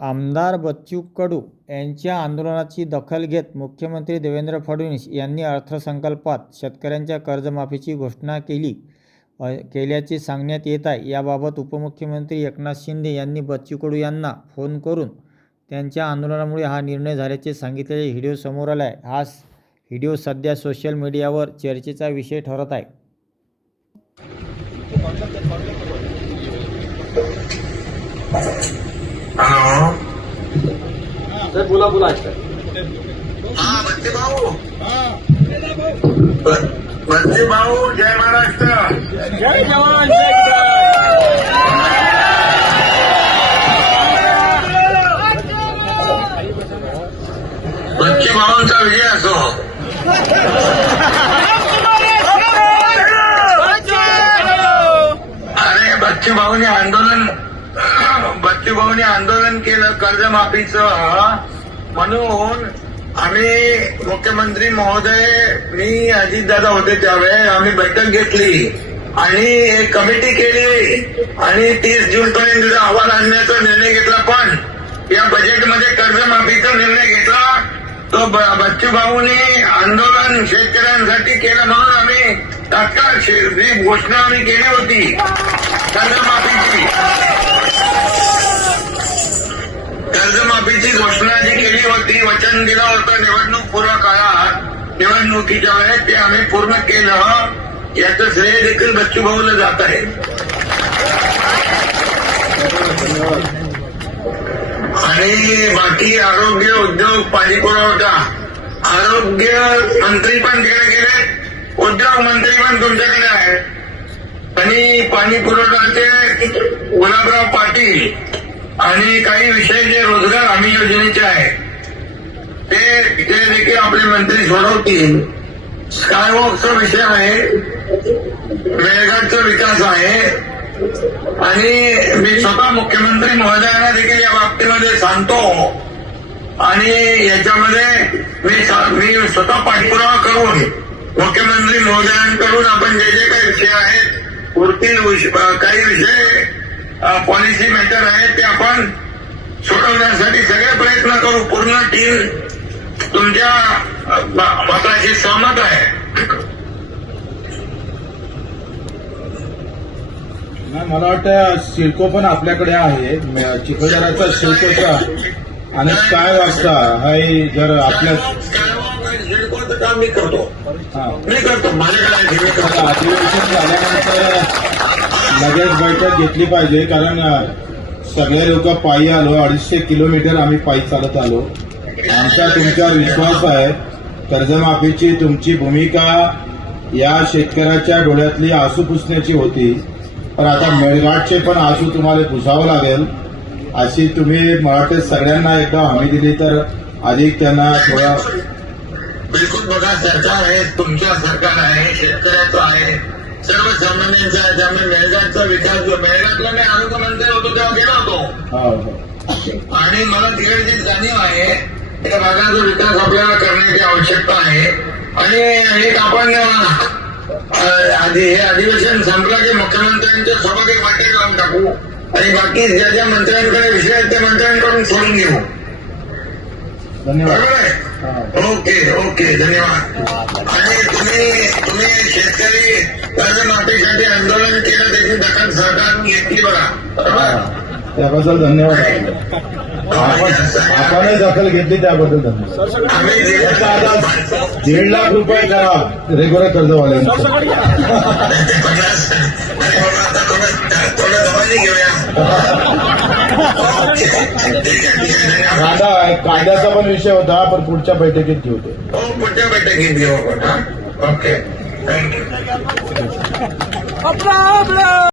आमदार बच्चू कडू यांच्या आंदोलनाची दखल घेत मुख्यमंत्री देवेंद्र फडणवीस यांनी अर्थसंकल्पात शेतकऱ्यांच्या कर्जमाफीची घोषणा केल्याचे सांगण्यात येत आहे। याबाबत उपमुख्यमंत्री एकनाथ शिंदे यांनी बच्चू कडू यांना फोन करून त्यांच्या आंदोलनामुळे हा निर्णय झाल्याचे सांगितलेले व्हिडिओ समोर आला आहे। हा व्हिडिओ सध्या सोशल मीडियावर चर्चेचा विषय ठरत आहे। सर बोला बच्चे भाऊ जय महाराष्ट्र। जय जवान जय किसान। बच्चे भाऊंचा विजय असो। अरे बच्चे भाऊने आंदोलन केलं कर्जमाफीचं, म्हणून आम्ही मुख्यमंत्री महोदय, मी अजितदादा होते त्यावेळेस आम्ही बैठक घेतली आणि एक कमिटी केली आणि 30 जून पर्यंत अहवाल आणण्याचा निर्णय घेतला। पण या बजेटमध्ये कर्जमाफीचा निर्णय घेतला तो बच्चू भाऊने आंदोलन शेतकऱ्यांसाठी केलं, म्हणून आम्ही तात्काळ ही घोषणा आम्ही केली होती कर्जमाफीची घोषणा जी केली होती, वचन दिलं होतं निवडणूक पूर्व काळात, निवडणुकीच्या वेळेस ते आम्ही पूर्ण केलं। याचं श्रेय देखील बच्चू भाऊला जात आहे। आणि बाकी आरोग्य, उद्योग, पाणी पुरवठा, आरोग्य मंत्री पण तिकडे गेले, उद्योग मंत्री पण तुमच्याकडे आहे आणि पाणी पुरवठाचे गुलाबराव पाटील आणि काही विषय जे रोजगार हमी योजनेचे आहे ते देखील आपले मंत्री सोडवतील। स्कायवॉकचा विषय आहे, मेळघाटचा विकास आहे आणि मी स्वतः मुख्यमंत्री महोदयांना देखील या बाबतीमध्ये सांगतो आणि याच्यामध्ये मी स्वतः पाठपुरावा करून मुख्यमंत्री महोदयांकडून आपण जे काही विषय आहेत उरतील काही विषय पॉलिसी मॅटर आहे ते आपण सोडवण्यासाठी सगळे प्रयत्न करू। पूर्ण टीम तुमच्या मताशी सहमत आहे। मला वाटतं सिडको पण आपल्याकडे आहे, चिखलदराचा सिडकोचा आणि काय वाजता हाय जर आपल्या सिडकोचं काम मी करतो माझ्याकडे अधिवेशन झाल्यानंतर लगेच बैठक घेतली पाहिजे, कारण सगळे लोक पायी आलो, 250 किलोमीटर आम्ही पायी चालत आलो। आमचा तुमच्यावर विश्वास आहे। कर्जमाफीची तुमची भूमिका या शेतकऱ्याच्या डोळ्यातली आसू पुसण्याची होती, पण आता मेळघाटचे पण आसू तुम्हाला पुसावं लागेल। अशी तुम्ही मराठी सगळ्यांना एकदा हमी दिली तर अधिक त्यांना थोडा बिलकुल। बघा, सरकार आहे, तुमच्या सरकार आहे, शेतकऱ्याचं आहे, सर्वसामान्यांचा आहे। त्यामुळे मेळघाटचा विकास, मेळघाटला मी आरोग्यमंत्री होतो तेव्हा गेलो होतो आणि मला तिकडची जाणीव आहे त्या भागाचा विकास आपल्याला करण्याची आवश्यकता आहे। आणि एक आपण हे अधिवेशन संपलं की मुख्यमंत्र्यांच्या सोबत एक बैठक लावून टाकू आणि बाकी ज्या ज्या मंत्र्यांकडे विषय आहेत त्या मंत्र्यांकडून सोडून घेऊ। धन्यवाद। ओके धन्यवाद। आणि तुम्ही शेतकरी कर्जमाफीसाठी आंदोलन केलं त्याची दखल सरकारने घेतली बघा, त्याबद्दल धन्यवाद। आपणही दखल घेतली त्याबद्दल धन्यवाद। आम्ही 1.5 लाख रुपये करा रेग्युलर कर्जवाल्यांना, थोडं दबाजी घेऊया। कायद्याचा पण विषय होता, पण पुढच्या बैठकीत घेऊ ते। पुढच्या बैठकीत घेऊ आपण। Okay, thank you.